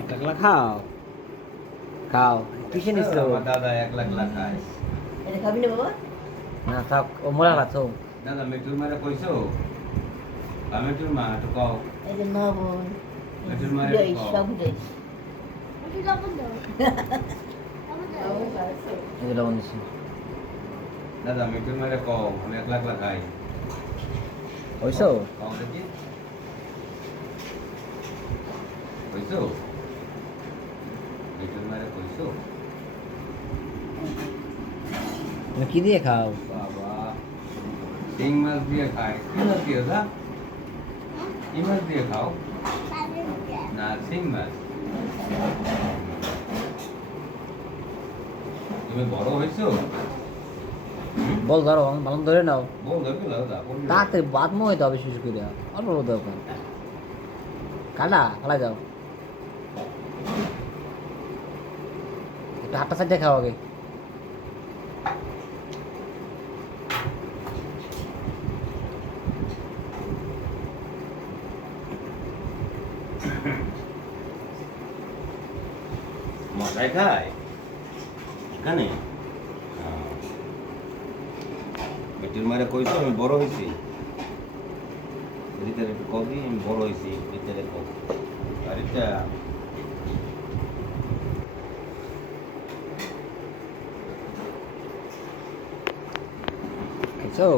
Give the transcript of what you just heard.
একটা একলা খাও খাও কিসে নিস তো আমার দাদা 1 লাখ খায়। এটা খাবি না বাবা? না থাক ও মোরা লাগছো দাদা মিঠুর মারে কইছো? মিঠুর মা একটু কও। এই যে লবণ, এটার মায়ের এই খাও। সব দিস। এই লবণ দিছি দাদা মিঠুর মারে কও আমি 1 লাখ খাই। হইছো কও দেখি। কইছো? মিঠুর মারে কইছো? তুমি কি দিয়ে খাও বাবা শিং মাছ দিয়ে খায়। কি মাছ দিয়ে দা? কি মাছ দিয়ে খাও? না শিং মাছ। তুমি বড় হয়েছো? বল ধরো আমি ভালো ধরে নাও বল দেখো দাদা। তাড়াতাড়ি বাদ মো হইতে হবে শেষ করে অল্প অল্প দরকার কাটা খালা যাও একটু হাতটা সাইডে খাও আগে মশাই খায় এখানে মিটির মারে কইছো আমি বড় হয়েছি ভিতরে একটু কবি আমি বড় হয়েছি ভিতরে কব আর এটা খাইছো